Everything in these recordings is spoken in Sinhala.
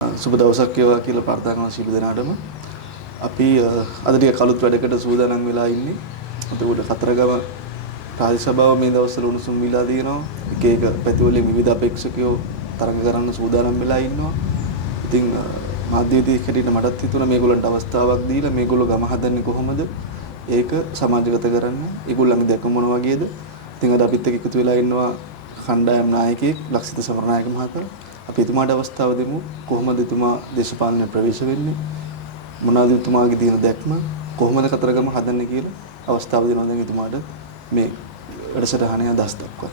සුබ දවසක් වේවා කියලා ප්‍රාර්ථනා කරන සියලු දෙනාටම අපි අද ටික කලුත් වැඩකට සූදානම් වෙලා ඉන්නේ. එතකොට කතරගම රාජ්‍ය සභාව මේ දවස්වල උණුසුම් විලා දිනවා. එක එක පැතිවලින් විවිධ අපේක්ෂකයෝ තරඟ කරන්න සූදානම් වෙලා ඉන්නවා. ඉතින් මාධ්‍යවේදියෙක් හැටියට මටත් හිතුණා මේගොල්ලන්ට අවස්ථාවක් දීලා මේගොල්ලෝ ගම හදන්නේ කොහොමද? ඒක සමාජගත කරන්න. ඒගොල්ලන්ගේ දැක්ම මොන වගේද? ඉතින් අද අපිත් එක්ක එකතු වෙලා ඉන්නවා කණ්ඩායම් නායකයෙක් ලක්ෂිත සමරනායක මහතා. අපි එතුමාට අවස්ථාව දෙමු. කොහොමද එතුමා දේශපාලනය ප්‍රවේශ වෙන්නේ? මොනවාද එතුමාගේ තියෙන දැක්ම? කොහොමද කතරගම හදන්නේ කියලා අවස්ථාව දෙනවා දැන් එතුමාට මේ වැඩසටහනේ අදහස් දක්වන්න.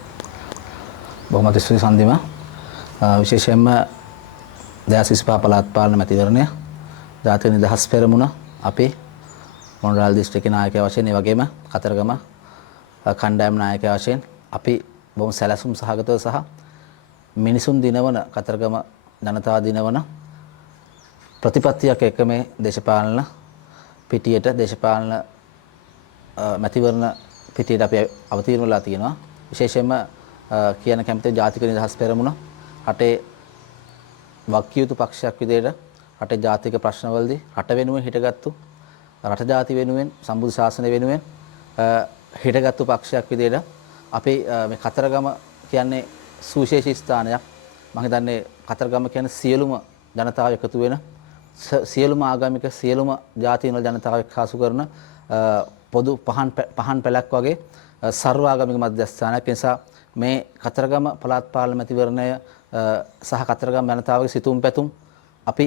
බොහොම ස්තුතියි සන්දිම. විශේෂයෙන්ම දයාසිස්පා පළාත් පාලන මැතිවරණය ජාතික නිදහස් පෙරමුණ අපේ මොණරාල් දිස්ත්‍රික්කයේ නායකයා වශයෙන් ඒ වගේම කතරගම කණ්ඩායම් නායකයා වශයෙන් අපි බොහොම සැලසුම් සහගතව සහ මිනිසුන් දිනවන කතරගම ජනතාව දිනවන ප්‍රතිපත්තියක් එක්ක මේ දේශපාලන පිටියට දේශපාලන මැතිවරණ පිටියට අපි අවතීර්ණ වෙලා තියෙනවා. විශේෂයෙන්ම කියන කැමති ජාතික නිදහස් පෙරමුණ රටේ වක්කියුතු පක්ෂයක් විදිහට රටේ ජාතික ප්‍රශ්නවලදී රට වෙනුවෙන් හිටගත්තු රට ජාති වෙනුවෙන් සම්බුදු ශාසනය වෙනුවෙන් හිටගත්තු පක්ෂයක් විදිහට අපි මේ කතරගම කියන්නේ සුවිශේෂී ස්ථානයක්. මම හිතන්නේ කතරගම කියන්නේ සියලුම ජනතාව එකතු වෙන සියලුම ආගමික සියලුම ජාතීන් වල ජනතාව එක්කාසු කරන පොදු පහන් පැලක් වගේ සර්වාගමික මධ්‍යස්ථානයක්. ඒ නිසා මේ කතරගම පළාත් පාලන මැතිවරණය සහ කතරගම ජනතාවගේ සිතුම් පැතුම් අපි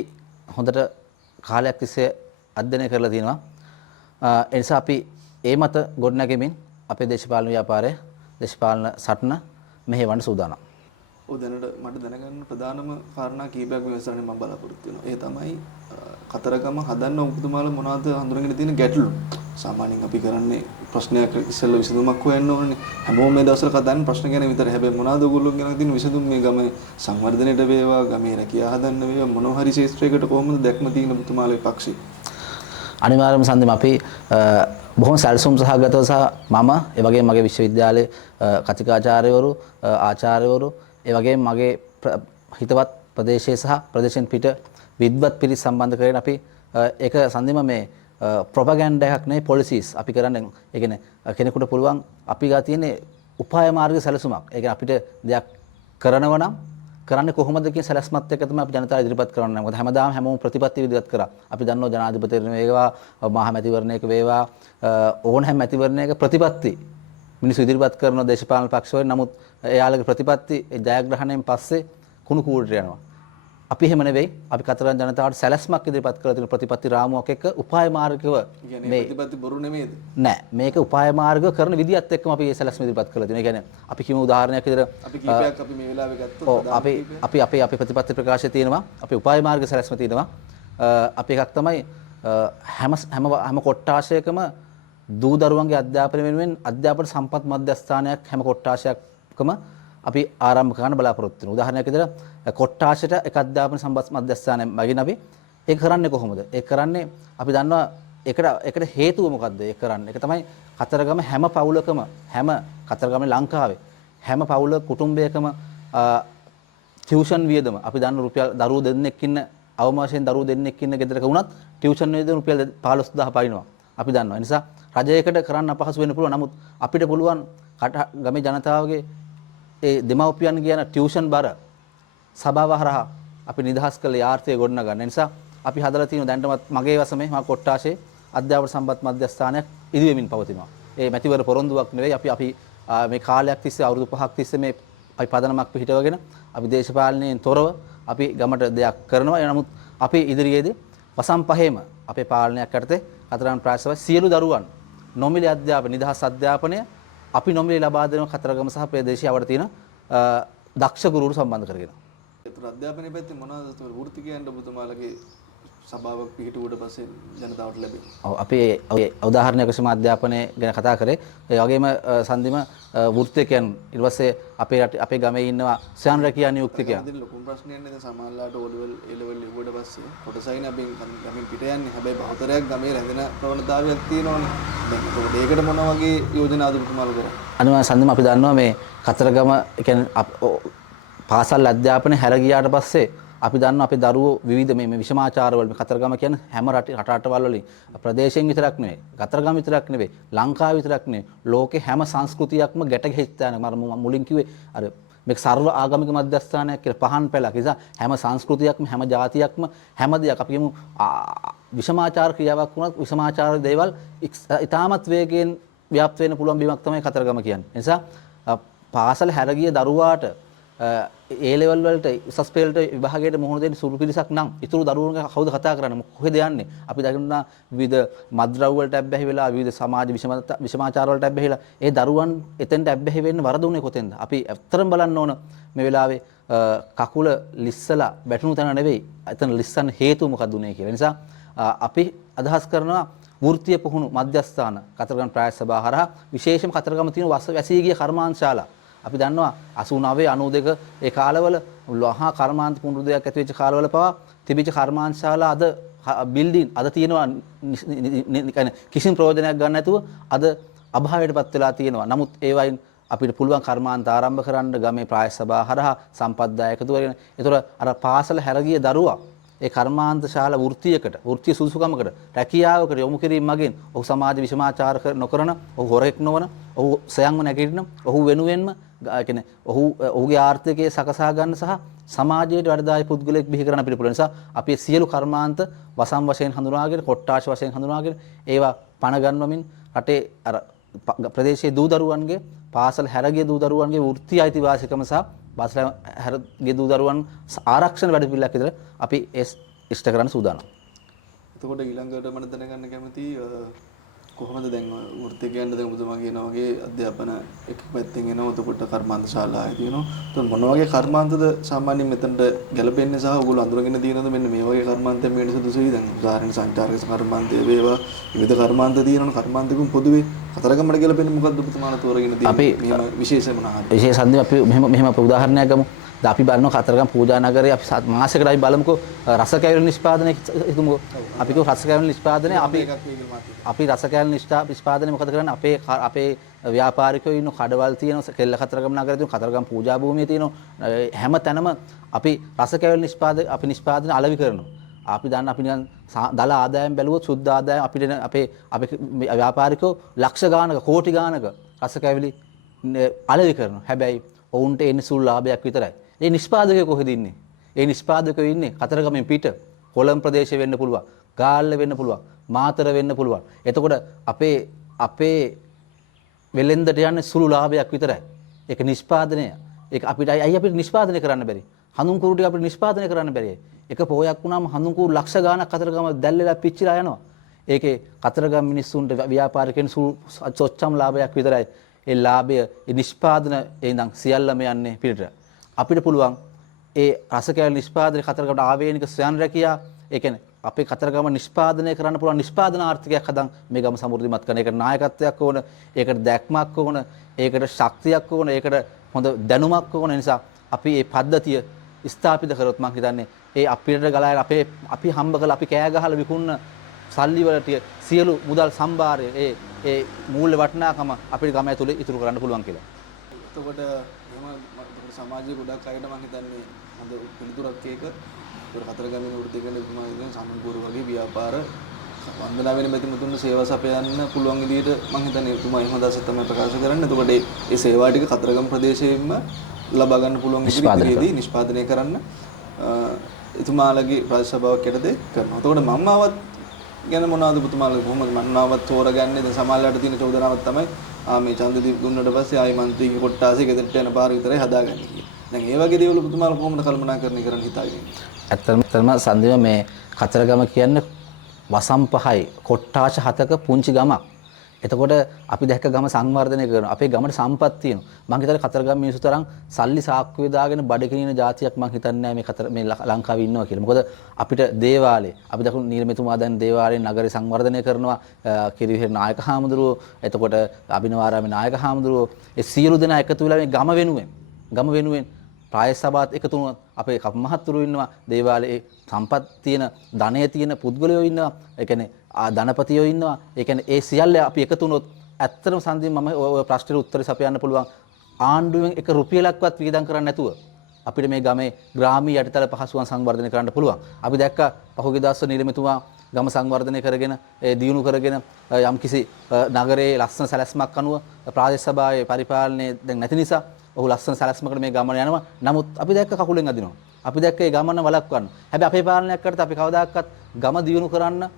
හොඳට කාලයක් තිස්සේ අධ්‍යයනය කරලා තිනවා. ඒ නිසා අපි ඒ මත ගොඩනැගෙමින් අපේ දේශපාලන ව්‍යාපාරය දේශපාලන සටන මෙහෙවන්න සූදානම්. ඔව් දැනට මට දැනගන්න ප්‍රධානම කාරණා කීපයක් මේ වෙනසනේ මම බලාපොරොත්තු වෙනවා. ඒ තමයි කතරගම හදන්න ඔබතුමාලා මොනවද හඳුනගෙන තියෙන ගැටලු? සාමාන්‍යයෙන් අපි කරන්නේ ප්‍රශ්නයක් ඉස්සෙල්ලා විසඳුමක් හොයන්න ඕනේ. හැමෝම මේ දවස්වල කතාන්නේ ප්‍රශ්න ගැන විතරයි. හැබැයි මොනවද ඔයගොල්ලෝ ගැන තියෙන විසඳුම් මේ ගමේ සංවර්ධනයට වේවා, ගමේ රැකියාව හදන්න වේවා, මොනවා හරි ශේෂ්ත්‍රයකට කොහොමද දැක්ම තියෙන ඔබතුමාලේ පක්ෂේ? අනිවාර්යයෙන්ම සම්දිම අපි බොහොම සැලසුම් සහගතව සහ මම ඒ වගේම මගේ විශ්වවිද්‍යාලයේ කතිකාචාර්යවරු ආචාර්යවරු ඒ වගේම මගේ හිතවත් ප්‍රදේශයේ සහ ප්‍රදේශෙන් පිට විද්වත් පිරිස් සම්බන්ධ කරගෙන අපි ඒක සම්දිම මේ ප්‍රොපගැන්ඩා එකක් නෙවෙයි පොලිසිස් අපි කරන්නේ. ඒ කියන්නේ කෙනෙකුට පුළුවන් අපි ගා තියෙන්නේ උපාය මාර්ග සැලසුමක්. ඒ කියන්නේ අපිට දෙයක් කරනවා නම් කරන්නේ කොහොමද කියන සැලැස්මත් එක්ක තමයි අපි ජනතාව ඉදිරිපත් කරන්නේ. මොකද හැමදාම හැමෝම ප්‍රතිපත්ති ඉදිරිපත් කරා. අපි දන්නවා ජනාධිපතිවරණ වේවා, මහා මැතිවරණයක වේවා, ඕනෑම මැතිවරණයක ප්‍රතිපත්ති මිනිස්සු ඉදිරිපත් කරන දේශපාලන පක්ෂවල. නමුත් එයාලගේ ප්‍රතිපත්ති ජයග්‍රහණයෙන් පස්සේ කුණු කූඩට යනවා. අපි එහෙම නෙවෙයි. අපි කතරගම ජනතාවට සැලැස්මක් ඉදිරිපත් කරලා තියෙන ප්‍රතිපත්ති රාමුවක් එක්ක උපාය මාර්ගව මේ ප්‍රතිපත්ති බොරු නෙමෙයිද? නෑ. මේක උපාය මාර්ගව කරන විදියත් එක්කම අපි මේ සැලැස්ම ඉදිරිපත් කරලා තියෙනවා. ඒ කියන්නේ අපි කිමු උදාහරණයක් විදිහට අපි කීපයක් අපි මේ වෙලාවේ ගත්තොත් අපි ප්‍රතිපත්ති ප්‍රකාශය තියෙනවා. අපි උපාය මාර්ග සැලැස්ම තියෙනවා. අපි එකක් තමයි හැම කොට්ටාශයකම දූ දරුවන්ගේ අධ්‍යාපනය වෙනුවෙන් අධ්‍යාපන සම්පත් මධ්‍යස්ථානයක් හැම කොට්ටාශයකම අපි ආරම්භ කරන්න බලාපොරොත්තු වෙනවා. උදාහරණයක් විදිහට කොට්ටාශයට එක අධ්‍යාපන සම්පත් මධ්‍යස්ථානයක් වගේන අපි ඒක කරන්නේ කොහොමද? ඒක කරන්නේ අපි දන්නවා ඒකට හේතුව මොකද්ද? ඒක කරන්නේ. ඒක තමයි කතරගම හැම පවුලකම කතරගම ලංකාවේ හැම පවුල කුටුම්බයකම ටියුෂන් වියදම අපි දන්න රුපියල් දරුවෝ දෙන්නෙක් ඉන්න අවම වශයෙන් දරුවෝ දෙන්නෙක් ඉන්න ගෙදරක වුණත් ටියුෂන් වියදම රුපියල් 15000 පයින්නවා. අපි දන්නවා. ඒ නිසා රජයකට කරන්න අපහසු වෙන්න පුළුවන්. නමුත් අපිට පුළුවන් ගමේ ජනතාවගේ ඒ දෙමව්පියන් කියන ටියුෂන් බර සභාව හරහා අපි නිදහස් කළ යාර්ථය ගොඩනගන්න. නිසා අපි හදලා තියෙන දැනටමත් මගේ වසමේ මා කොට්ටාශේ අධ්‍යාපන සම්පත් මධ්‍යස්ථානයක් ඉදිවෙමින් පවතිනවා. ඒ මැතිවර පොරොන්දුවක් නෙවෙයි. අපි මේ කාලයක් තිස්සේ අවුරුදු 5ක් තිස්සේ මේ අපි පදනමක් පිහිටවගෙන අපි දේශපාලනයෙන් තොරව අපි ගමට දෙයක් කරනවා. නමුත් අපි ඉදිරියේදී වසම් පහේම අපේ පාලනයක් යටතේ කතරගම ප්‍රාදේශීය සියලු දරුවන් නොමිලේ අධ්‍යාපන නිදහස් අධ්‍යාපනය අපි නොමිලේ ලබා දෙන කතරගම සහ ප්‍රදේශීය අවර තියෙන දක්ෂ ගුරුවරු සම්බන්ධ කරගෙන. ඒතර අධ්‍යාපනයේ පැත්තේ මොනවද වෘත්තිකයන්ට ඔබතුමාලගේ සභාවක් පිහිටුවට පස්සේ ජනතාවට ලැබෙන්නේ? ඔව් අපි උදාහරණයක් වශයෙන් අධ්‍යාපනය ගැන කතා කරේ. ඒ වගේම සම්දිම වෘත්තිකයන් ඊට පස්සේ අපේ ගමේ ඉන්නවා ස්වයං රැකියා නියුක්තිකයන්. ඉතින් ලොකු ප්‍රශ්නයක් නේද සමාජලාට ඕලෙවල් ඒ-ලෙවල් ලිව්වට පස්සේ කොටසයිනේ අපි ගමෙන් පිට යන්නේ. හැබැයි බහුතරයක් ගමේ රැඳෙන ප්‍රවණතාවයක් තියෙනවනේ. දැන් ඒකට මොන වගේ යෝජනාද ඔබතුමාලා කරන්නේ? අනිවාර්ය සම්දිම අපි දන්නවා මේ කතරගම කියන්නේ පාසල් අධ්‍යාපනය හැර ගියාට පස්සේ අපි දන්නවා අපේ දරුවෝ විවිධ මේ විෂමාචාරවල මේ කතරගම කියන්නේ හැම රටවල් වලින් ප්‍රදේශයෙන් විතරක් නෙවෙයි කතරගම විතරක් නෙවෙයි ලංකාව විතරක් නෙවෙයි ලෝකේ හැම සංස්කෘතියක්ම ගැට ගැහිච්චාන මම මුලින් කිව්වේ අර මේක සර්ව ආගමික මධ්‍යස්ථානයක් කියලා පහන් පෙළක්. ඒ නිසා හැම සංස්කෘතියක්ම හැම ජාතියක්ම හැම දෙයක් අපි කියමු විෂමාචාර ක්‍රියාවක් වුණත් විෂමාචාර දේවල් ඉතාමත් වේගයෙන් ව්‍යාප්ත වෙන්න පුළුවන් බීමක් තමයි කතරගම කියන්නේ. ඒ නිසා පාසල හැරගිය දරුවාට ඒ ලෙවල් වලට උසස් පෙළට විභාගයට මුහුණ දෙන්න සුළු පිළිසක් නම් ඉතුරු දරුවන්ගේ කවුද කතා කරන්නේ කොහෙද යන්නේ අපි දකිනවා විවිධ මද්ද්‍රව්‍ය වලට ඇබ්බැහි වෙලා විවිධ සමාජ විෂමාචාර වලට ඇබ්බැහිලා ඒ දරුවන් එතෙන්ට ඇබ්බැහි වෙන්න වරදුනේ කොතෙන්ද අපි ඇත්තටම බලන්න ඕන මේ වෙලාවේ කකුල ලිස්සලා බැටුණු තැන නෙවෙයි එතන ලිස්සන්න හේතුව මොකක්ද උනේ කියලා. නිසා අපි අදහස් කරනවා වෘත්තීය පුහුණු මධ්‍යස්ථාන කතරගම ප්‍රාය සභාව හරහා විශේෂම කතරගම තියෙන වැසී ගිය කර්මාන්තශාලා අපි දන්නවා 89 92 ඒ කාලවල ලෝහා කර්මාන්ත පුනරුදයක් ඇති වෙච්ච කාලවල පවා තිබිච්ච කර්මාන්තශාලා අද බිල්ඩින් අද තියෙනවා කිසිම ප්‍රයෝජනයක් ගන්න නැතුව අද අභාවයටපත් වෙලා තියෙනවා. නමුත් ඒ වයින් අපිට පුළුවන් කර්මාන්ත ආරම්භ කරන්න ගමේ ප්‍රාය සභාව හරහා සම්පත්දායකතු වෙන. ඒතර අර පාසල හැරගිය දරුවා ඒ කර්මාන්ත ශාලා වෘත්තීය සුසුකමකට රැකියාවකට යොමු කිරීම මගින් ඔහු සමාජ විෂමාචාර නොකරන ඔහු හොරෙක් නොවන ඔහු සයන්ව නැගිටින ඔහු වෙනුවෙන්ම කියන්නේ ඔහුගේ ආර්ථිකය සකසා ගන්න සහ සමාජයට වඩදායි පුද්ගලයෙක් බිහි කරන්න අපිට පුළුවන්. නිසා අපි සියලු කර්මාන්ත වසම් වශයෙන් හඳුනාගෙන කොට්ටාශ වශයෙන් හඳුනාගෙන ඒවා පණ ගන්වමින් රටේ අර ප්‍රදේශයේ දූ දරුවන්ගේ පාසල් හැරගිය දූ දරුවන්ගේ වෘත්තීය අයිතිවාසිකම සහ පාසල හැරගිය දූ දරුවන් ආරක්ෂණ වැඩපිළිවෙලක් විතර අපි ඉෂ්ට කරන්න සූදානම්. එතකොට ඊළඟට මම දැනගන්න කැමතියි කොහොමද දැන් වෘත්තිකයන්ට දැන් ඔබතුමා කියනවා වගේ අධ්‍යාපන එක පැත්තෙන් එනවා එතකොට කර්මාන්ත ශාලායි තියෙනවා. එතකොට මොන වගේ කර්මාන්තද සාමාන්‍යයෙන් මෙතනට ගැලපෙන්නේ සහ ඔයගොල්ලෝ අඳුරගෙන තියෙනවද මෙන්න මේ වගේ කර්මාන්තයෙන් මේ සුදුසුයි දැන් උදාහරණ සංචාරක කර්මාන්තය වේවා විවිධ කර්මාන්ත තියෙනවා කර්මාන්තකුම් පොදුවේ කතරගමට ගැලපෙන්නේ මොකද්ද ඔබතුමාලා තෝරගෙන තියෙන්නේ? අපි මෙහෙම විශේෂම නහර. විශේෂයෙන්ම අපි මෙහෙම උදාහරණයක් ගමු. අපි බලනවා කතරගම පූජා නගරේ අපි මාසයකට අපි බලමුකෝ රස කැවිලි නිෂ්පාදනය හිතමුකෝ. අපි කියමු රස කැවිලි නිෂ්පාදනය අපි රස කැවිලි නිෂ්පාදනය මොකද කරන්නේ අපේ ව්‍යාපාරිකයෝ ඉන්න කඩවල් තියෙනවා කෙල්ල කතරගම නගරේ තියෙන කතරගම පූජා භූමිය තියෙනවා හැම තැනම අපි රස කැවිලි නිෂ්පාදනය අලෙවි කරනවා. අපි දන්න අපි නිකන් දල ආදායම් බැලුවොත් සුද්ධ ආදායම් අපිට අපේ ව්‍යාපාරිකයෝ ලක්ෂ ගානක කෝටි ගානක රස කැවිලි අලෙවි කරනවා. හැබැයි ඔවුන්ට එන්නේ සුළු ලාභයක් විතරයි. ඒ නිෂ්පාදකයෝ කොහෙද ඉන්නේ? ඒ නිෂ්පාදකයෝ ඉන්නේ කතරගමෙන් පිට කොළඹ ප්‍රදේශය වෙන්න පුළුවන්, ගාල්ල වෙන්න පුළුවන්, මාතර වෙන්න පුළුවන්. එතකොට අපේ වෙලෙන්දට යන්නේ සුළු ලාභයක් විතරයි. ඒක නිෂ්පාදනය. ඒක අපිට නිෂ්පාදනය කරන්න බැරි. හඳුන් කුරු ටික අපිට නිෂ්පාදනය කරන්න බැරි. එක පොයක් වුණාම හඳුන් කුරු ලක්ෂ ගාණක් කතරගම දැල්ලලා පිච්චිලා යනවා. ඒකේ කතරගම මිනිස්සුන්ට ව්‍යාපාරිකයන් සොච්චම් ලාභයක් විතරයි. ඒ ලාභය ඒ නිෂ්පාදන ඉඳන් සියල්ලම යන්නේ පිටට. අපිට පුළුවන් ඒ රස කැවිලි නිෂ්පාදනය කතරගමට ආවේනික ස්වයං රැකියා ඒ කියන්නේ අපේ කතරගම නිෂ්පාදනය කරන්න පුළුවන් නිෂ්පාදන ආර්ථිකයක් හදන් මේ ගම සමෘද්ධිමත් කරන. ඒකට නායකත්වයක් ඕන, ඒකට දැක්මක් ඕන, ඒකට ශක්තියක් ඕන, ඒකට හොඳ දැනුමක් ඕන. නිසා අපි මේ පද්ධතිය ස්ථාපිත කරොත් මම හිතන්නේ ඒ අපිට ගලාගෙන අපි හම්බ කරලා අපි කෑ ගහලා විකුණන සල්ලි වලට සියලු මුදල් සම්භාරය ඒ මූල්‍ය වටිනාකම අපේ ගම ඇතුලේ ඉතුරු කරන්න පුළුවන් කියලා. එතකොට සමාජයේ ගොඩක් අයට මම හිතන්නේ හොඳ පිළිතුරක් ඒක. ඒක කතරගමේ වෘත්තිකයන් තුමා ඉන්නේ සම්පූර්ණ වගේ ව්‍යාපාර වන්දනා වෙන මෙතුමුතුන් සේවා සපයන්න පුළුවන් විදිහට මම හිතන්නේ තුමා එහෙම දැසක් තමයි ප්‍රකාශ කරන්නේ. එතකොට ඒ සේවා ටික කතරගම ප්‍රදේශයෙන්ම ලබා ගන්න පුළුවන් විදිහට නිෂ්පාදනය කරන්න එතුමාලගේ ප්‍රතිශබාවක් යටතේ කරනවා. එතකොට මම්මාවත් ගැන මොනවද ඔබතුමාලා කොහොමද මන්නාවත් තෝරගන්නේ? දැන් සමාජලට තියෙන චෝදනාවක් තමයි මේ ඡන්දදී දුන්නට පස්සේ ආයි මන්ත්‍රීගේ කොට්ටාසේ ගෙදරට යන පාර විතරයි හදාගන්නේ කියලා. දැන් ඒ වගේ දේවල් ඔබතුමාලා කොහොමද කල්පනාකරණය කරන්න හිතාගෙන ඉන්නේ? ඇත්තටම සන්දිව මේ කතරගම කියන්නේ වසම් 5යි කොට්ටාශ 7ක පුංචි ගමක්. එතකොට අපි දැක්ක ගම සංවර්ධනය කරනවා. අපේ ගමට සම්පත් තියෙනවා. මම හිතන්නේ කතරගම මිනිස්සු තරම් සල්ලි සාක්කුවේ දාගෙන බඩගිනින જાතියක් මම හිතන්නේ මේ ලංකාවේ ඉන්නවා කියලා. මොකද අපිට දේවාලේ අපි දකුණු නිර්මිතුමා දැන් දේවාලේ නගරේ සංවර්ධනය කරනවා. කිරිවිහෙර නායක හාමුදුරුවෝ, එතකොට අභිනවාරාමේ නායක හාමුදුරුවෝ, ඒ සියලු දෙනා එකතු වෙලා මේ ගම වෙනුවෙන් ප්‍රාය සභාවත් එකතු වුණා. අපේ කප මහත්තුරු ඉන්නවා. දේවාලේ සම්පත් තියෙන ධනය තියෙන පුද්ගලයෝ ඉන්නවා. ඒ කියන්නේ ධනපතියෝ ඉන්නවා. ඒ කියන්නේ ඒ සියල්ල අපි එකතු වුණොත් ඇත්තටම සන්දින් මම ඔය ප්‍රශ්නෙට උත්තර සපයන්න පුළුවන්. ආණ්ඩුවෙන් එක රුපියලක්වත් වියදම් කරන්නේ නැතුව අපිට මේ ගමේ ග්‍රාමීය යටිතල පහසුකම් සංවර්ධනය කරන්න පුළුවන්. අපි දැක්කා පහුගිය දවස්වල නිලමෙතුමා ගම සංවර්ධනය කරගෙන දියුණු කරගෙන යම්කිසි නගරයේ ලස්සන සැලැස්මක් අනුව ප්‍රාදේශ සභාවේ පරිපාලනයේ දැන් නැති නිසා ඔහු ලස්සන සැලැස්මකට මේ ගමන යනවා. නමුත් අපි දැක්ක කකුලෙන් අදිනවා. අපි දැක්ක ඒ ගමන වළක්වන්න. හැබැයි අපේ පාලනයක් කරත් අපි කවදාකවත් ගම දියුණු කරන්න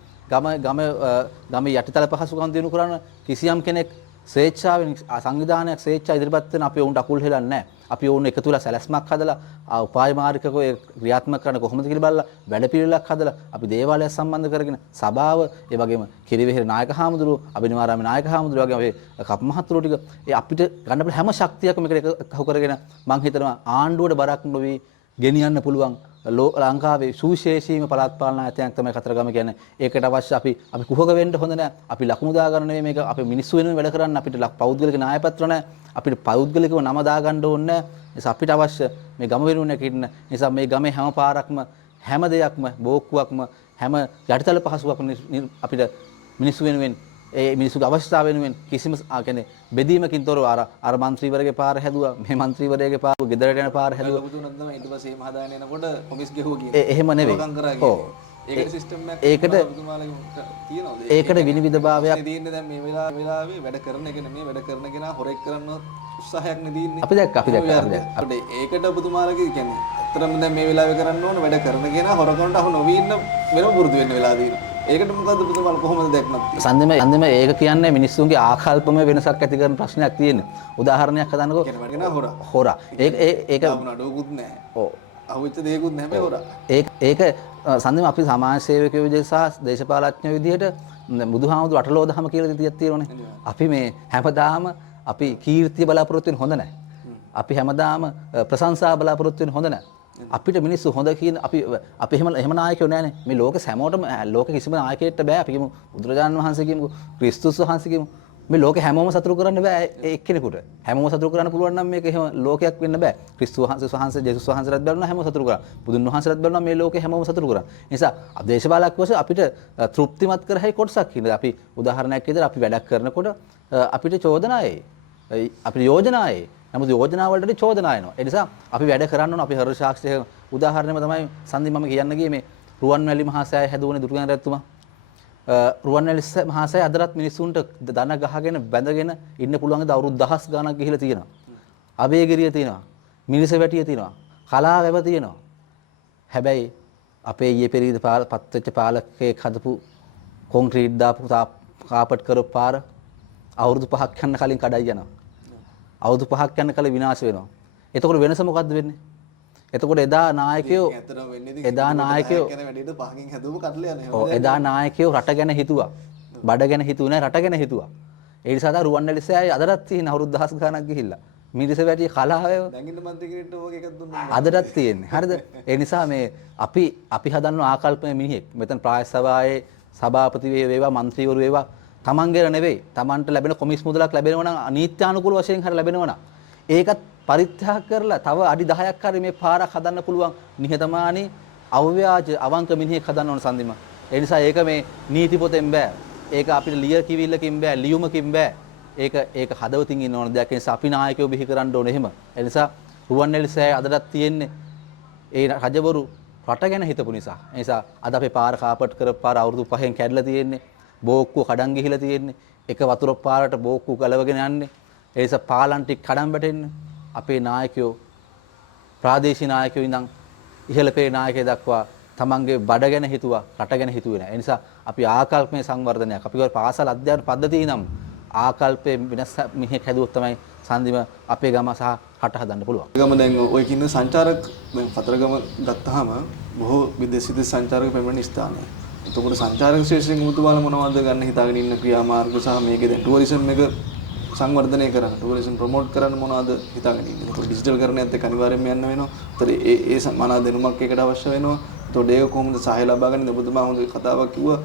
ගමේ යටිතල පහසුකම් දියුණු කරන්න කිසියම් කෙනෙක් ස්වේච්ඡාවෙන් සංවිධානයක් ස්වේච්ඡා ඉදිරිපත් වෙන අපි වුන්ට අකුල් හෙලන්නේ නැහැ. අපි වුන් එකතු වෙලා සැලැස්මක් හදලා උපාය මාර්ගිකව ඒ ක්‍රියාත්මක කරන්න කොහොමද කියලා බලලා වැඩපිළිවෙලක් හදලා අපි දේවාලයක් සම්බන්ධ කරගෙන සභාව ඒ වගේම කිරිවෙහෙර නායක හාමුදුරුවෝ අබිනවාරාමේ නායක හාමුදුරුවෝ වගේ අපේ කප් මහත්තුරු ටික ඒ අපිට ගන්න බල හැම ශක්තියක්ම මේකට එකතු කරගෙන මම හිතනවා ආණ්ඩුවට බරක් නොවි ගෙනියන්න පුළුවන් ලංකාවේ සුවිශේෂීම පළාත් පාලන ආයතනයක් තමයි කතරගම කියන්නේ. ඒකට අවශ්‍ය අපි කුහක වෙන්න හොඳ නැහැ. අපි ලකුණු දා ගන්න නෙමෙයි මේක අපි මිනිස්සු වෙනුවෙන් වැඩ කරන්න අපිට පෞද්ගලික න්‍යායපත්‍ර නැහැ. අපිට පෞද්ගලිකව නම දා ගන්න ඕනේ නැහැ. නිසා අපිට අවශ්‍ය මේ ගම වෙනුවෙන් නැගිටින්න. නිසා මේ ගමේ හැම පාරක්ම හැම දෙයක්ම බෝක්කුවක්ම හැම යටිතල පහසුවක් අපිට මිනිස්සු වෙනුවෙන් ඒ මිනිස්සුගේ අවශ්‍යතාව වෙනුවෙන් කිසිම කියන්නේ බෙදීමකින් තොරව අර മന്ത്രിවරගේ පාර හැදුවා මේ മന്ത്രിවරගේ පාර ගෙදරට යන පාර හැදුවා ලොකුතුණක් තමයි ඊට පස්සේ එහෙම හදාගෙන එනකොට කොමිස් ගෙහුවා කියන්නේ එහෙම නෙවෙයි ඔව් ඒකට සිස්ටම් එකක් ඒකට තියෙනවද ඒකට විනිවිදභාවයක් තියෙන්නේ දැන් මේ වෙලාවේ වැඩ කරන එක නෙමෙයි වැඩ කරන කෙනා හොරෙක් කරන උත්සාහයක් නේ තියෙන්නේ අපි දැක්ක අපිට ඒකට ඔබතුමාලගේ කියන්නේ අතරම දැන් මේ වෙලාවේ කරන්න ඕන වැඩ කරන කෙනා හොරකන්ට අහු නොවී ඉන්න වෙන පුරුදු වෙන්න වෙලා තියෙනවා ඒකට මොකද්ද ඔබතුමාල කොහොමද දැක්මක් සම්දෙම ඒක කියන්නේ මිනිස්සුන්ගේ ආකල්පමය වෙනසක් ඇති කරන ප්‍රශ්නයක් තියෙනවා උදාහරණයක් හදන්නකෝ හොරා ඒක නඩුවකුත් නැහැ ඔව් අහුවෙච්ච දෙයක්වත් නැහැ මේ හොරා ඒක සම්දෙම අපි සමාජ සේවකයෝ විදිහට සහ දේශපාලඥයෝ විදිහට බුදුහාමුදුරු අටලෝ දහම කියලා දෙයක් තියෙනවනේ අපි මේ හැමදාම අපි කීර්තිය බලාපොරොත්තු වෙන හොඳ නැහැ අපි හැමදාම ප්‍රශංසා බලාපොරොත්තු වෙන හොඳ නැහැ අපිට මිනිස්සු හොඳ කියන අපි එහෙම නායකයෝ නැහැනේ මේ ලෝකෙ හැමෝටම ලෝකෙ කිසිම නායකයෙක්ට බෑ අපි කියමු බුදුරජාණන් වහන්සේ කියමු ක්‍රිස්තුස් වහන්සේ කියමු මේ ලෝකෙ හැමෝම සතුටු කරන්න බෑ එක්කෙනෙකුට හැමෝම සතුටු කරන්න පුළුවන් නම් මේක එහෙම ලෝකයක් වෙන්න බෑ ක්‍රිස්තුස් වහන්සේ ජේසුස් වහන්සේලාත් බැලුණා හැමෝම සතුටු කරා බුදුන් වහන්සේලාත් බැලුණා මේ ලෝකෙ හැමෝම සතුටු කරා නිසා දේශපාලක වශයෙන් අපිට තෘප්තිමත් කරහැයි කොටසක් ඉඳලා අපි උදාහරණයක් විදිහට අපි වැඩක් කරනකොට අපිට චෝදනායි අපිට යෝජනායි නමුත් යෝජනා වලට චෝදනා එනවා. ඒ නිසා අපි වැඩ කරන්න ඕන අපි හෘද සාක්ෂිය උදාහරණයම තමයි සන්දි මම කියන්න ගියේ මේ රුවන්වැලි මහා සෑය හැදුවනේ දුටුගැමුණු රජතුමා. රුවන්වැලි මහා සෑය අදටත් මිනිස්සුන්ට දන ගහගෙන බැඳගෙන ඉන්න පුළුවන් ද අවුරුදු දහස් ගණක් ගිහිලා තියෙනවා. අබේගිරිය තියෙනවා. මිනිසවැටිය තියෙනවා. කලාවැව තියෙනවා. හැබැයි අපේ ඊයේ පෙරේද පත් වෙච්ච පාලකයෙක් හදපු කොන්ක්‍රීට් දාපු කාපට් කරපු පාර අවුරුදු 5ක් යන කලින් කඩයි යනවා. අවුරුදු 5ක් යන කලින් විනාශ වෙනවා. එතකොට වෙනස මොකද්ද වෙන්නේ? එතකොට එදා නායකයෝ එදා නායකයෝ වැඩේට පහකින් හැදුව කඩලා යනවා. ඔව් එදා නායකයෝ රට ගැන හිතුවා. බඩ ගැන හිතුවේ නැහැ රට ගැන හිතුවා. ඒ නිසා තමයි රුවන්වැලි සෑය අදටත් තියෙන අවුරුදු 10 ගණනක් ගිහිල්ලා. මිරිසවැටි කලාවේව දැන් ඉන්න මන්ත්‍රීගෙට ඕක එකක් දුන්නා. අදටත් තියෙන්නේ. හරිද? ඒ නිසා මේ අපි හදන්න ආකල්පමය මිනිහෙක්. මෙතන ප්‍රාදේශ සභාවේ සභාපති වේවා മന്ത്രിවරු වේවා තමන්ගේ නෙවෙයි තමන්ට ලැබෙන කොමිස් මුදලක් ලැබෙනවා නම් නීත්‍යානුකූල වශයෙන් හරි ලැබෙනවා නම් ඒකත් පරිත්‍යාග කරලා තව අඩි 10ක් හරි මේ පාරක් හදන්න පුළුවන් නිහතමානී අව්‍යාජ අවංක මිනිහෙක් හදන්න ඕන සම්දිම. ඒ නිසා ඒක මේ නීති පොතෙන් බෑ. ඒක අපිට ලිය කිවිල්ලකින් බෑ, ලියුමකින් බෑ. ඒක හදවතින් ඉන්න ඕන දෙයක්. ඒ නිසා අපි නායකයෝ බිහි කරන්න ඕනේ එහෙම. ඒ නිසා රුවන්වැලි සෑය අදටත් තියෙන්නේ ඒ රජවරු රට ගැන හිතපු නිසා. ඒ නිසා අද අපේ පාර කාපට් කරපු පාර අවුරුදු 5න් කැඩලා තියෙන්නේ. බෝක්කුව කඩන් ගිහිලා තියෙන්නේ. එක වතුර පාරට බෝක්කුව ගලවගෙන යන්නේ. ඒ නිසා පාලන් ටික කඩන් වැටෙන්නේ. අපේ නායකයෝ ප්‍රාදේශීය නායකයෝ ඉඳන් ඉහළකේ නායකයෙක් දක්වා තමන්ගේ බඩ ගැන හිතුවා, රට ගැන හිතුවේ නැහැ. ඒ නිසා අපි ආකල්පමය සංවර්ධනයක් අපි ගාව පාසල් අධ්‍යාපන පද්ධතිය නම් ආකල්පයේ වෙනස් මිනිහෙක් හැදුවොත් තමයි සම්දිම අපේ ගම සහ රට හදන්න පුළුවන්. ගම දැන් ඔය කියන සංචාරක දැන් කතරගම ගත්තාම බොහෝ විදේශීය සංචාරක පැමිණෙන ස්ථානය. එතකොට සංචාරක ශේෂයෙන් මුතුමාල මොනවද ගන්න හිතාගෙන ඉන්න ක්‍රියාමාර්ග සහ මේකේ දැන් ටුවරිසම් එක සංවර්ධනය කරන්න ටුවරිසම් ප්‍රොමෝට් කරන්න මොනවද හිතාගෙන ඉන්නේ. ඒක ඩිජිටල් කරණයත් එක්ක අනිවාර්යයෙන්ම යන්න වෙනවා. ඒතර ඒ සමාන දෙනුමක් එකට අවශ්‍ය වෙනවා. ඒතකොට ඒක කොහොමද සහාය ලබා ගන්න ඔබතුමා හොඳ කතාවක් කිව්වා.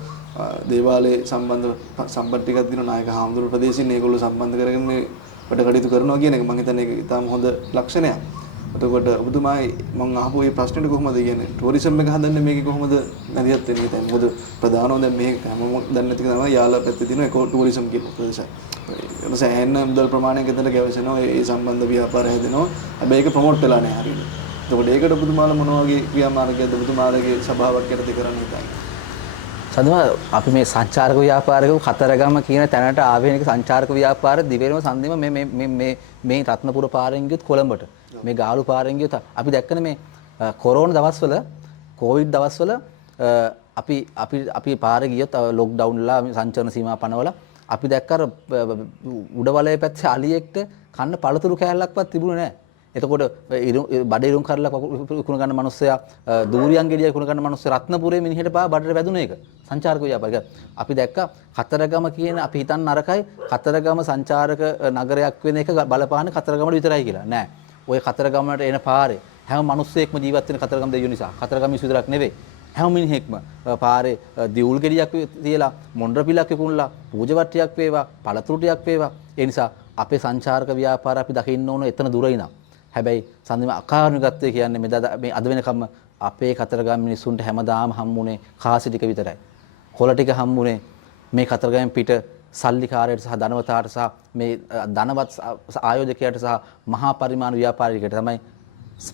දේවාලයේ සම්බන්ධ සම්පත් ටිකක් දින නායක හාමුදුරු ප්‍රදේශින් මේගොල්ලෝ සම්බන්ධ කරගෙන මේ වැඩ කටයුතු කරනවා කියන එක මම හිතන්නේ ඒක ඉතාම හොඳ ලක්ෂණයක්. එතකොට ඔබතුමායි මම අහපු මේ ප්‍රශ්නෙට කොහොමද කියන්නේ ටුවරිසම් එක හදන්නේ මේකේ කොහොමද නැදියත් වෙන්නේ දැන් මොකද ප්‍රධානව දැන් මේ හැමෝම දන්නේ නැති තමයි යාලා පැත්තේ තියෙන ඒකෝ ටුවරිසම් කියන ප්‍රදේශය. ඒක සෑහෙන මුදල් ප්‍රමාණයක් එතන ගැවසෙනවා ඒ සම්බන්ධ ව්‍යාපාර හැදෙනවා. හැබැයි ඒක ප්‍රොමෝට් වෙලා නැහැ හරියට. එතකොට ඒකට ඔබතුමාලා මොන වගේ ක්‍රියාමාර්ගයක්ද ඔබතුමාලගේ සභාවක් යටතේ කරන්න හිතන්නේ? සඳම අපි මේ සංචාරක ව්‍යාපාරික කතරගම කියන තැනට ආවේනික සංචාරක ව්‍යාපාර දිවෙනම සන්දිම මේ රත්නපුර පාරෙන් ගියොත් කොළඹට මේ ගාලු පාරෙන් ගියොත් අපි දැක්කනේ මේ කොරෝනා දවස්වල කොවිඩ් දවස්වල අපි පාරේ ගියොත් ලොක්ඩවුන්ලා සංචරණ සීමා පනවලා අපි දැක්ක අර උඩ වලේ පැත්තේ අලියෙක්ට කන්න පළතුරු කෑල්ලක්වත් තිබුණේ නැහැ. එතකොට බඩ ඉරුම් කරලා කුණ ගන්න මිනිස්සයා දූරියන් ගෙඩිය කුණ ගන්න මිනිස්සයා රත්නපුරේ මිනිහෙට පා බඩට වැදුන එක සංචාරක ව්‍යාපාරික. අපි දැක්ක කතරගම කියන අපි හිතන්න නරකයි කතරගම සංචාරක නගරයක් වෙන එක බලපාන කතරගමට විතරයි කියලා. නෑ. ওই කතරගමට එන පාරේ හැම මිනිස්සෙක්ම ජීවත් වෙන කතරගම දෙවියෝ නිසා. කතරගම මිනිස්සු විතරක් නෙවෙයි. හැම මිනිහෙක්ම පාරේ දියුල් ගෙඩියක් තියලා මොණ්ඩර පිලක් විකුණලා පූජවට්ටියක් වේවා පළතුරු ටිකක් වේවා. ඒ නිසා අපේ සංචාරක ව්‍යාපාර අපි දකින්න ඕන එතන දුර ඉඳන්. හැබැයි සම්දිම අකාරුණිකත්වය කියන්නේ මේ අද වෙනකම් අපේ කතරගම මිනිස්සුන්ට හැමදාම හම්බුනේ කාසි ටික විතරයි. කොළ ටික හම්බුනේ මේ කතරගම පිට සල්ලිකාරයට සහ ධනවතාට සහ මේ ධනවත් ආයෝජකයාට සහ මහා පරිමාණ ව්‍යාපාරිකයට තමයි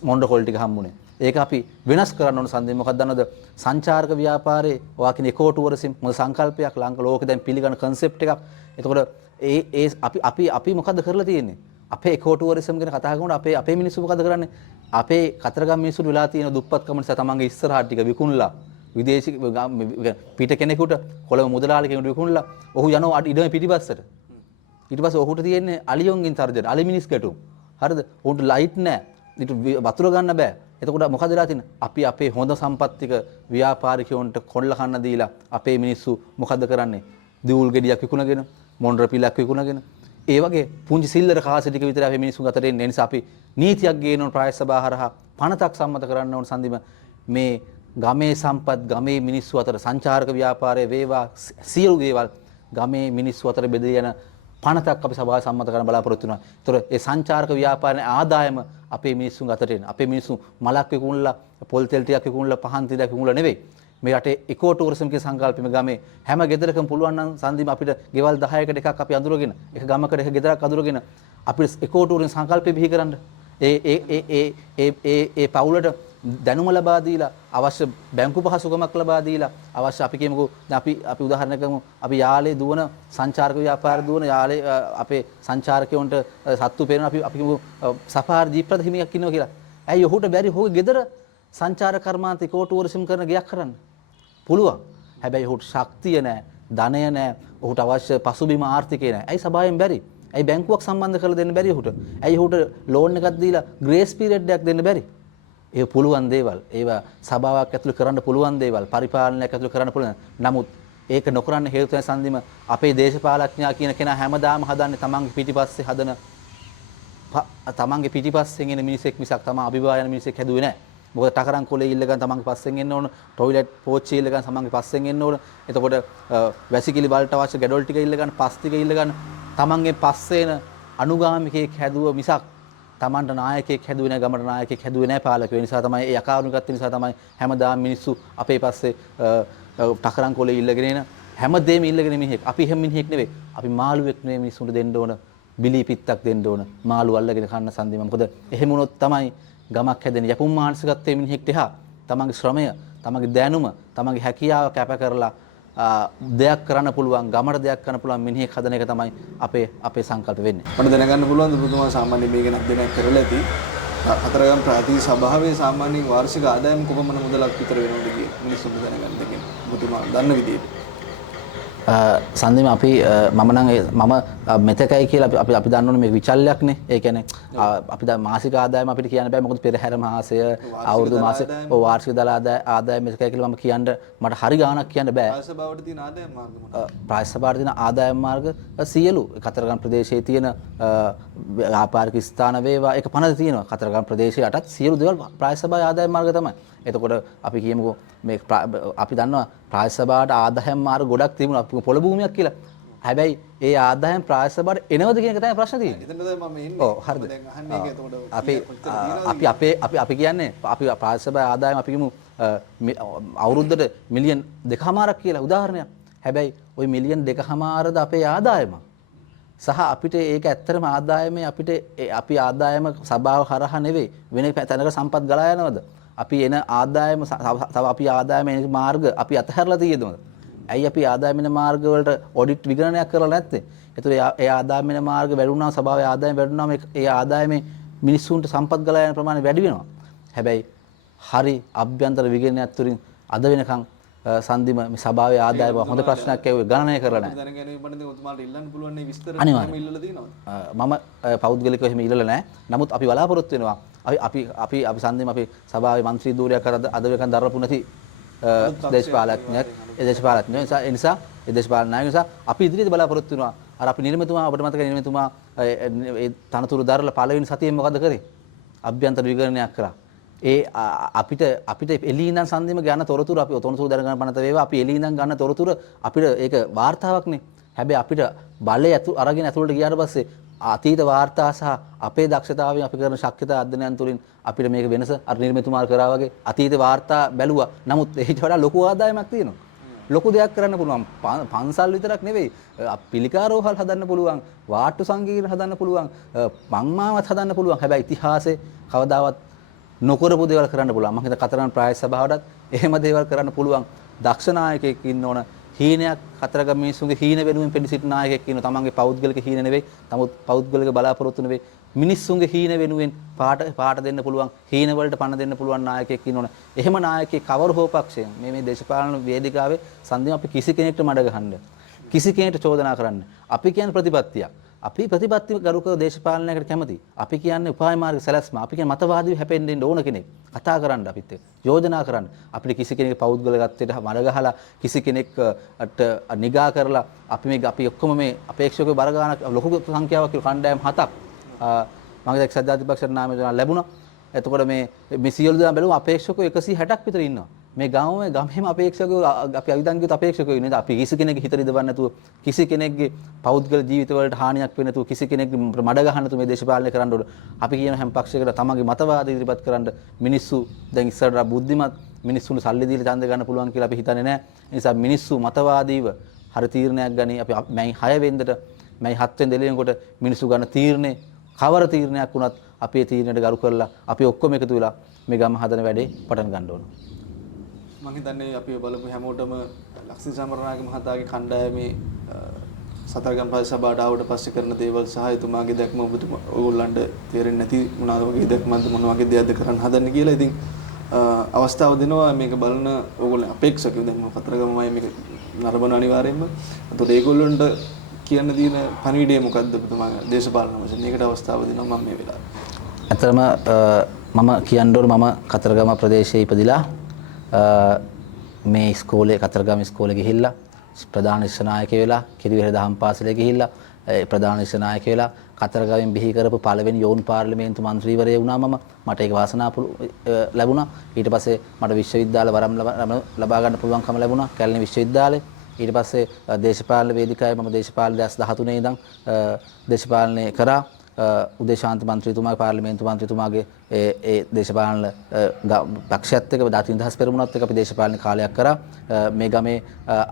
මොණ්ඩ කොළ ටික හම්බුනේ. ඒක අපි වෙනස් කරන්න ඕන සම්දිම මොකක්ද දන්නවද? සංචාරක ව්‍යාපාරේ ඔයා කියන ඉකෝ ටුවරිසම් මොකද සංකල්පයක් ලෝකෙ දැන් පිළිගන්න කන්සෙප්ට් එකක්. එතකොට අපි මොකද්ද කරලා තියෙන්නේ? අපේ ඉකෝ ටුවරිසම් ගැන කතා කරනකොට අපේ මිනිස්සු මොකද කරන්නේ? අපේ කතරගම මිනිස්සුන්ට වෙලා තියෙන දුප්පත්කම නිසා තමන්ගේ ඉස්සරහට ටික විකුණලා විදේශි පිට කෙනෙකුට කොළඹ මුදලාලි කෙනෙකුට විකුණලා ඔහු යනවා ඉඩම පිටිපස්සට. ඊට පස්සේ ඔහුට තියෙන්නේ අලියොන්ගින් තර්ජන අලි මිනිස් ගැටුම්. හරිද? උන්ට ලයිට් නැහැ. ඊට වතුර ගන්න බෑ. එතකොට මොකද වෙලා තියෙන්නේ? අපි අපේ හොඳ සම්පත්තික ව්‍යාපාරිකයන්ට කොල්ල කන්න දීලා අපේ මිනිස්සු මොකද කරන්නේ? දියුල් ගෙඩියක් විකුණගෙන මොණ්ඩර පිලක් විකුණගෙන ඒ වගේ පුංචි සිල්ලර කාසි ටික විතර අපේ මිනිස්සු අතර එන්නේ. ඒ නිසා අපි නීතියක් ගේන ඕන ප්‍රායස සභාහරහා පනතක් සම්මත කරන්න ඕන සම්දිම මේ ගමේ සම්පත් ගමේ මිනිස්සු අතර සංචාරක ව්‍යාපාරයේ වේවා සියලු දේවල් ගමේ මිනිස්සු අතර බෙදී යන පනතක් අපි සභාවේ සම්මත කරන්න බලාපොරොත්තු වෙනවා. ඒතර ඒ සංචාරක ව්‍යාපාරයේ ආදායම අපේ මිනිස්සුන් අතට එන. අපේ මිනිස්සු මලක් විකුණලා පොල් තෙල් ටිකක් විකුණලා පහන් ටිකක් විකුණලා නෙවෙයි. මේ රටේ ඉකෝ ටුවරිසම් කියන සංකල්පෙම ගමේ හැම ගෙදරකම පුළුවන් නම් සන්දිම අපිට ගෙවල් 10කට එකක් අපි අඳුරගෙන එක ගමකට එක ගෙදරක් අඳුරගෙන අපිට ඉකෝ ටුවරිසම් සංකල්පෙ බිහි කරන්න. ඒ පවුලට දැනුම ලබා දීලා අවශ්‍ය බැංකු පහසුකමක් ලබා දීලා අවශ්‍ය අපි කියමුකෝ අපි උදාහරණයක් අපි යාලේ දුවන සංචාරක ව්‍යාපාර දුවන යාලේ අපේ සංචාරකයන්ට සත්තු පේන අපි කියමුකෝ සෆාරි ජීප් රථ හිමියක් ඉන්නවා කියලා. ඇයි ඔහුට බැරි ඔහුගේ ගෙදර සංචාරක කර්මාන්ත ඉකෝ ටුවරිසම් කරන ගයක් කරන්න? පුළුවන්. හැබැයි ඔහුට ශක්තිය නැහැ, ධනය නැහැ, ඔහුට අවශ්‍ය පසුබිම ආර්ථිකය නැහැ. ඇයි සභාවෙන් බැරි? ඇයි බැංකුවක් සම්බන්ධ කරලා දෙන්න බැරි ඔහුට? ඇයි ඔහුට ලෝන් එකක් දීලා ග්‍රේස් පීරියඩ් එකක් දෙන්න බැරි? ඒ පුළුවන් දේවල්. ඒවා සභාවක් ඇතුළේ කරන්න පුළුවන් දේවල්, පරිපාලනයක් ඇතුළේ කරන්න පුළුවන්. නමුත් ඒක නොකරන්න හේතු වෙන සම්දිම අපේ දේශපාලඥයා කියන කෙනා හැමදාම හදන්නේ තමන්ගේ පිටිපස්සේ හදන තමන්ගේ පිටිපස්සෙන් එන මිනිසෙක් මිසක් තමන් අභිභාය යන මිනිසෙක් හැදුවේ නැහැ. මොකද ටකරන් කොලේ ඉල්ලගන්න තමන්ගේ පස්සෙන් එන්න ඕන, টয়ලට් පෝච්චි ඉල්ලගන්න තමන්ගේ පස්සෙන් එන්න ඕන. එතකොට වැසිකිලි වලට අවශ්‍ය ගැඩොල් ටික ඉල්ලගන්න, පස් ටික ඉල්ලගන්න තමන්ගේ පස්සේන අනුගාමිකයෙක් හැදුව මිසක් තමන්ට නායකයෙක් හැදුවේ නැහැ, ගමට නායකයෙක් හැදුවේ නැහැ පාලකයෝ. ඒ නිසා තමයි ඒ අකාරුණිකත්ව නිසා තමයි හැමදාම මිනිස්සු අපේ පස්සේ ටකරන් කොලේ ඉල්ලගෙන එන හැමදේම ඉල්ලගෙන මිනිහෙක්. අපි හැම මිනිහෙක් නෙවෙයි. අපි මාළුවෙක් නෙවෙයි මිනිස්සුන්ට දෙන්න ඕන. බිලි පිත්තක් දෙන්න ඕන. මාළු අල්ලගෙන කන්න සම්දිම. මොකද එහෙම වුණොත් තමයි ගමක් හැදෙන යපුම් මානසිකත්වයේ මිනිහෙක්ට එහා තමන්ගේ ශ්‍රමය, තමන්ගේ දැනුම, තමන්ගේ හැකියාව කැප කරලා දෙයක් කරන්න පුළුවන්, ගමට දෙයක් කරන්න පුළුවන් මිනිහෙක් හදන එක තමයි අපේ සංකල්ප වෙන්නේ. මට දැනගන්න පුළුවන් ඔබතුමා සාමාන්‍ය මේ ගැන අධ්‍යයනයක් කරලා ඇති. කතරගම ප්‍රාදේශීය සභාවේ සාමාන්‍යයෙන් වාර්ෂික ආදායම කොපමණ මුදලක් විතර වෙනවද කියලා මිනිස්සුන්ට දැනගන්න දෙන්න. ඔබතුමා දන්න විදිහට. සන්දිම මම මෙතකයි කියලා අපි දන්න ඕනේ මේ විචල්යක්නේ. ඒ කියන්නේ අපි දැන් මාසික ආදායම අපිට කියන්න බෑ. මොකද පෙරහැර මාසය, අවුරුදු මාසය, වාර්ෂික දල ආදායම මෙතකයි කියලා මම කියන්න මට හරි ගාණක් කියන්න බෑ. ප්‍රායසභාවට තියෙන ආදායම මාර්ග මොනවද? ප්‍රායසභාවට තියෙන ආදායම මාර්ග සියලු කතරගම ප්‍රදේශයේ තියෙන ව්‍යාපාරික ස්ථාන වේවා ඒක පනද තියෙනවා. කතරගම ප්‍රදේශයේ යටත් සියලු දේවල් ප්‍රායසභාවේ ආදායම මාර්ග තමයි. එතකොට අපි කියමුකෝ මේ අපි දන්නවා ප්‍රායසභාවට ආදායම් මාර්ග ගොඩක් තිබුණා පොළ භූමියක් කියලා. හැබැයි ඒ ආදායම් ප්‍රායසභාවට එනවද කියන එක තමයි ප්‍රශ්නේ තියෙන්නේ. එතන තමයි මම එන්නේ. ඔව් හරිද. දැන් අහන්නේ ඒක එතකොට අපි කියන්නේ අපි ප්‍රායසභාවේ ආදායම් අපි කියමු අවුරුද්දට මිලියන් 2.5ක් කියලා උදාහරණයක්. හැබැයි ওই මිලියන් 2.5ද අපේ ආදායම. සහ අපිට ඒක ඇත්තටම ආදායමේ අපි ආදායම සභාව හරහා නෙවෙයි වෙන තැනක සම්පත් ගලා යනවද? අපි එන ආදායම තව අපි ආදායම එන මාර්ග අපි අතහැරලා තියෙනවද? ඇයි අපි ආදායම එන මාර්ග වලට ඔඩිට් විගණනයක් කරලා නැත්තේ? ඒතර ඒ ආදායම එන මාර්ග වැඩුණා සභාවේ ආදායම වැඩුණාම ඒ ආදායමේ මිනිස්සුන්ට සම්පත් ගලා යන ප්‍රමාණය වැඩි වෙනවා. හැබැයි හරි අභ්‍යන්තර විගණනයක් තුලින් අද වෙනකන් සන්දිම මේ සභාවේ ආදායම හොඳ ප්‍රශ්නයක් ඇහුවේ ගණනය කරලා නැහැ. දැන ගැනීම බඳින් ඔතුමාට ඉල්ලන්න පුළුවන් නේ විස්තර අනිවාර්යයෙන්. ඉල්ලලා තියෙනවද? මම පෞද්ගලිකව එහෙම ඉල්ලලා නැහැ. නමුත් අපි බලාපොරොත්තු වෙනවා. අපි සන්දිම අපි සභාවේ මන්ත්‍රී ධූරයක් කරද්ද අද වෙනකන් දරපු නැති දේශපාලඥයෙක් ඒ නිසා ඒ දේශපාලන නායක නිසා අපි ඉදිරියට බලාපොරොත්තු වෙනවා. අර අපි නිර්මතුමා අපිට මතකයි නිර්මතුමා ඒ තනතුරු දරලා පළවෙනි සතියේ මොකද කරේ? අභ්‍යන්තර විගණනයක් කරා. ඒ අපිට එළිය ඉඳන් සම්දිම ගන්න තොරතුරු අපි තොරතුරු දැනගන්න පනත වේවා අපි එළිය ඉඳන් ගන්න තොරතුරු අපිට ඒක වාර්තාවක්නේ. හැබැයි අපිට බලය අරගෙන ඇතුළට ගියාට පස්සේ අතීත වාර්තා සහ අපේ දක්ෂතාවයෙන් අපි කරන ශක්්‍යතා අධ්‍යයනයන් තුළින් අපිට මේක වෙනස අර නිර්මිතුමාල් කරා වගේ අතීත වාර්තා බැලුවා. නමුත් ඊට වඩා ලොකු ආදායමක් තියෙනවා. ලොකු දෙයක් කරන්න පුළුවන්. පන්සල් විතරක් නෙවෙයි පිළිකාරෝහල් හදන්න පුළුවන්, වාට්ටු සංකීර්ණ හදන්න පුළුවන්, මංමාවත් හදන්න පුළුවන්. හැබැයි ඉතිහාසයේ කවදාවත් නොකරපු දේවල් කරන්න පුළුවන්. මම හිත කතරගම ප්‍රාය සභාවටත් එහෙම දේවල් කරන්න පුළුවන් දක්ෂ නායකයෙක් ඉන්න ඕන. හීනයක් කතරගම මිනිස්සුන්ගේ හීන වෙනුවෙන් පෙනී සිටින නායකයෙක් ඉන්නවා. තමන්ගේ පෞද්ගලික හීන නෙවෙයි, නමුත් පෞද්ගලික බලාපොරොත්තු නෙවෙයි. මිනිස්සුන්ගේ හීන වෙනුවෙන් පාට දෙන්න පුළුවන්, හීන වලට පණ දෙන්න පුළුවන් නායකයෙක් ඉන්න ඕන. එහෙම නායකයෙක් කවර හෝ පක්ෂයෙන් මේ දේශපාලන වේදිකාවේ සම්දිම අපි කිසි කෙනෙක්ට මඩ ගහන්න, කිසි කෙනෙක්ට චෝදනා කරන්න. අපි කියන්නේ ප්‍රතිපත්තියක්. අපි ප්‍රතිපත්ති ගරුක දේශපාලනයකට කැමති. අපි කියන්නේ උපාය මාර්ග සැලැස්ම. අපි කියන්නේ මතවාදීව හැපෙන්න දෙන්න ඕන කෙනෙක්. කතා කරන්න අපිත් එක්ක. යෝජනා කරන්න. අපිට කිසි කෙනෙක් පෞද්ගලිකත්වයට මඩ ගහලා කිසි කෙනෙක්ට නිගා කරලා අපි ඔක්කොම මේ අපේක්ෂකව බර ගන්න ලොකු සංඛ්‍යාවක් කණ්ඩායම් 7ක් මගේ එක්සත් ජාතිපක්ෂයට නාමය ලැබුණා. එතකොට මේ සියලු දෙනා බැලුවා අපේක්ෂකව 160ක් විතර ඉන්නවා. මේ ගමේම අපේක්ෂකව අපි අවිධානික අපේක්ෂකව ඉන්නේ. අපි කිසි කෙනෙක්ගේ හිත රිදවන්න නැතුව, කිසි කෙනෙක්ගේ පෞද්ගලික ජීවිත වලට හානියක් වෙන්නේ නැතුව, කිසි කෙනෙක්ගේ මඩ ගහන්න නැතුව මේ දේශපාලනය කරන්න ඕන. අපි කියන හැම පක්ෂයකට තමන්ගේ මතවාද ඉදිරිපත් කරන්න මිනිස්සු දැන් ඉස්සරහට බුද්ධිමත් මිනිස්සුන්ට සල්ලි දීලා ඡන්ද ගන්න පුළුවන් කියලා අපි හිතන්නේ නැහැ. ඒ නිසා මිනිස්සු මතවාදීව හරි තීරණයක් ගනි. අපි මැයි 6 වෙනිදාට මැයි 7 වෙනිදා එළියෙනකොට මිනිස්සු ගන්න තීරණේ කවර තීරණයක් වුණත් අපේ තීරණයට ගරු කරලා අපි ඔක්කොම එකතු වෙලා මේ ගම හදන වැඩේ පටන් ගන්න ඕන. මම හිතන්නේ අපි බලමු හැමෝටම ලක්ෂ්මී සමරනායක මහතාගේ කණ්ඩායමේ සතරගම් පළාත් සභාවට ආවට පස්සේ කරන දේවල් සහ එතුමාගේ දැක්ම ඔයගොල්ලන්ට තේරෙන්නේ නැති මොනවාද වගේ දැක්මක්ද මොන වගේ දෙයක්ද කරන්න හදන්නේ කියලා. ඉතින් අවස්ථාව දෙනවා මේක බලන ඕගොල්ලෝ අපේක්ෂකයෝ දැන් මම කතරගමමයි මේක නරඹන අනිවාර්යයෙන්ම. ඒතකොට ඒගොල්ලන්ට කියන්න දින පණිවිඩය මොකද්ද ඔබතුමාගේ දේශපාලන වශයෙන්? මේකට අවස්ථාව දෙනවා මම මේ වෙලාවේ. ඇත්තටම මම කියන්න ඕන මම කතරගම ප්‍රදේශයේ ඉපදිලා මේ ඉස්කෝලේ කතරගම ඉස්කෝලේ ගිහිල්ලා ප්‍රධාන ශිෂ්‍යනායක වෙලා කිරිවෙහෙර දහම් පාසලේ ගිහිල්ලා ප්‍රධාන ශිෂ්‍යනායක වෙලා කතරගමෙන් බිහි කරපු පළවෙනි යෝන් පාර්ලිමේන්තු මන්ත්‍රීවරයෙක් වුණා මම. මට ඒක වාසනාව ලැබුණා. ඊට පස්සේ මට විශ්වවිද්‍යාල වරම් ලබා ගන්න පුළුවන්කම ලැබුණා කැලණි විශ්වවිද්‍යාලේ. ඊට පස්සේ දේශපාලන වේදිකාවේ මම දේශපාලන 2013 ඉඳන් දේශපාලනය කරා. උදේශාන්ත මන්ත්‍රීතුමාගේ පාර්ලිමේන්තු මන්ත්‍රීතුමාගේ ඒ දේශපාලන පක්ෂයත් එක්ක ජාතික නිදහස් පෙරමුණත් එක්ක අපි දේශපාලන කාලයක් කරා. මේ ගමේ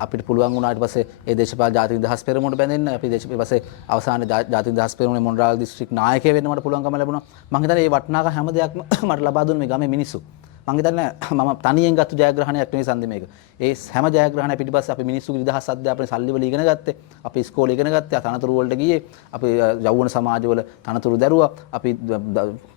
අපිට පුළුවන් වුණා ඊට පස්සේ ඒ දේශපාලන ජාතික නිදහස් පෙරමුණට බැඳෙන්න. අපි ඊට පස්සේ අවසානයේ ජාතික නිදහස් පෙරමුණේ මොණරාල් දිස්ත්‍රික් නායකයෙක් වෙන්න මට පුළුවන්කම ලැබුණා. මම හිතන්නේ මේ වටිනාකම් හැම දෙයක්ම මට ලබා දුන්නේ මේ ගමේ මිනිස්සු. මම හිතන්නේ මම තනියෙන් ගත්ත ජයග්‍රහණයක් නෙවෙයි සම්දි මේක. ඒ හැම ජයග්‍රහණයක් පිටිපස්සේ අපි මිනිස්සුගේ නිදහස් අධ්‍යාපන සල්ලි වල ඉගෙන ගත්තේ. අපි ඉස්කෝලේ ඉගෙන ගත්තේ, තනතුරු වලට ගියේ. අපි යෞවන සමාජවල තනතුරු දැරුවා. අපි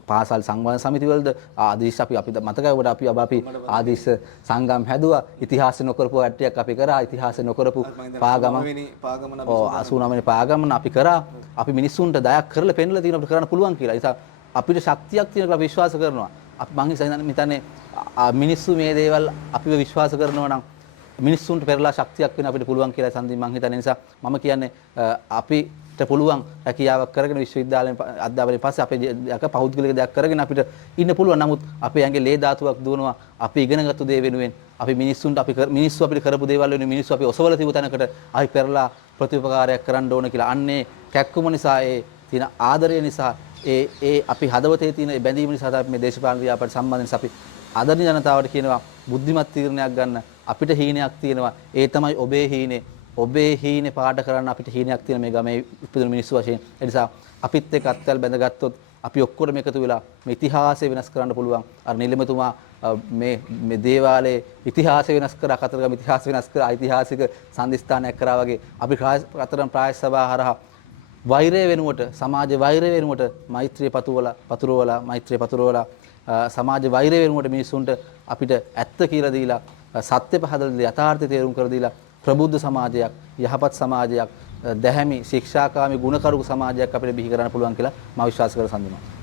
පාසල් සංවර්ධන සමිති වලද ආදීශ අපි මතකයි ඔබට අපි ආදීශ සංගම් හැදුවා. ඉතිහාසය නොකරපු ඇටයක් අපි කරා. ඉතිහාසය නොකරපු පාගම 89 වෙනි පාගමන අපි කරා. අපි මිනිස්සුන්ට දයක් කරලා පෙන්නලා තියෙන අපිට කරන්න පුළුවන් කියලා. ඒ නිසා අපිට ශක්තියක් තියෙන කියලා විශ්වාස කරනවා. මම හිතන්නේ මිනිස්සු මේ දේවල් අපිව විශ්වාස කරනවා නම් මිනිස්සුන්ට පෙරලා ශක්තියක් වෙන අපිට පුළුවන් කියලා සම්දි මම හිතන නිසා මම කියන්නේ අපිට පුළුවන් රැකියාවක් කරගෙන විශ්වවිද්‍යාලයෙන් අධ්‍යාපනයෙන් පස්සේ අපේ පෞද්ගලික දෙයක් කරගෙන අපිට ඉන්න පුළුවන්. නමුත් අපේ ඇඟේ ලේ ධාතුවක් දුවනවා. අපි ඉගෙනගත්තු දේ වෙනුවෙන් අපි මිනිස්සු අපිට කරපු දේවල් වෙනුවෙන් මිනිස්සු අපි ඔසවල තිබු තැනකට අපි පෙරලා ප්‍රතිඋපකාරයක් කරන්න ඕන කියලා. අන්නේ කැක්කුම නිසා ඒ තියෙන ආදරය නිසා ඒ අපි හදවතේ තියෙන බැඳීම නිසා තමයි මේ දේශපාලන ව්‍යාපාරයට සම්බන්ධ නිසා අපි ආදරණීය ජනතාවට කියනවා බුද්ධිමත් තීරණයක් ගන්න. අපිට හීනයක් තියෙනවා. ඒ තමයි ඔබේ හීනේ. ඔබේ හීනේ පාඩ කරන්න අපිට හීනයක් තියෙන මේ ගමේ ඉපදුණු මිනිස්සු වශයෙන්. ඒ නිසා අපිත් එක්ක අත්වැල් බැඳගත්තොත් අපි ඔක්කොම එකතු වෙලා මේ ඉතිහාසය වෙනස් කරන්න පුළුවන්. අර නිලමතුමා මේ දේවාලයේ ඉතිහාසය වෙනස් කරා, කතරගම ඉතිහාසය වෙනස් කරා, ඓතිහාසික සම්දිස්ථානයක් කරා වගේ අපි කතරගම ප්‍රායෝගික සභාව හරහා වෛරය වෙනුවට, සමාජ වෛරය වෙනුවට මෛත්‍රිය පතුරවලා සමාජ වෛරය වෙනුවට මිනිසුන්ට අපිට ඇත්ත කියලා දීලා, සත්‍ය පහදලා දීලා, යථාර්ථය තේරුම් කර දීලා ප්‍රබුද්ධ සමාජයක්, යහපත් සමාජයක්, දැහැමි ශික්ෂාකාමී ගුණකරුක සමාජයක් අපිට බිහි කරන්න පුළුවන් කියලා මම විශ්වාස කරන සම්දිමා.